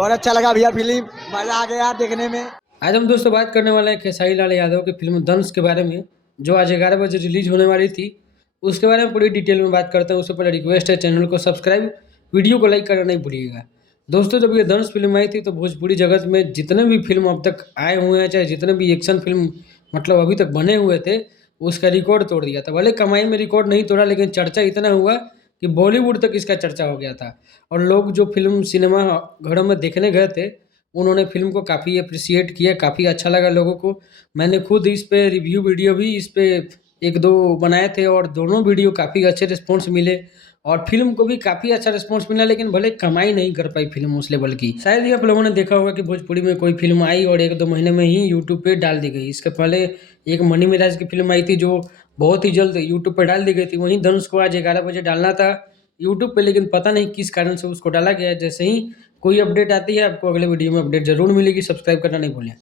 बहुत अच्छा लगा भैया फिल्म, मजा आ गया देखने में। आज हम दोस्तों बात करने वाले हैं खेसारी लाल यादव की फिल्म दंश के बारे में, जो आज 11 बजे रिलीज होने वाली थी। उसके बारे में पूरी डिटेल में बात करते हैं। उससे पहले रिक्वेस्ट है, चैनल को सब्सक्राइब, वीडियो को लाइक करना नहीं भूलिएगा। दोस्तों, जब ये दंश फिल्म आई थी तो भोजपुरी जगत में जितने भी फिल्म अब तक आए हुए हैं, चाहे जितने भी एक्शन फिल्म मतलब अभी तक बने हुए थे, उसका रिकॉर्ड तोड़ दिया था। भले कमाई में रिकॉर्ड नहीं तोड़ा, लेकिन चर्चा इतना हुआ कि बॉलीवुड तक इसका चर्चा हो गया था। और लोग जो फिल्म सिनेमा घरों में देखने गए थे, उन्होंने फ़िल्म को काफ़ी एप्रिशिएट किया, काफ़ी अच्छा लगा लोगों को। मैंने खुद इस पे रिव्यू वीडियो भी इस पे 1-2 बनाए थे और दोनों वीडियो काफ़ी अच्छे रिस्पॉन्स मिले और फ़िल्म को भी काफ़ी अच्छा रिस्पॉन्स मिला, लेकिन भले कमाई नहीं कर पाई फ़िल्म उस लेवल की। शायद ही आप लोगों ने देखा होगा कि भोजपुरी में कोई फ़िल्म आई और 1-2 महीने में ही यूट्यूब पे डाल दी गई। इसके पहले एक मनी मिराज की फ़िल्म आई थी, जो बहुत ही जल्द यूट्यूब पे डाल दी गई थी। वहीं धनुष को आज 11 बजे डालना था यूट्यूब पे, लेकिन पता नहीं किस कारण से उसको डाला गया है। जैसे ही कोई अपडेट आती है, आपको अगले वीडियो में अपडेट ज़रूर मिलेगी। सब्सक्राइब करना नहीं भूलें।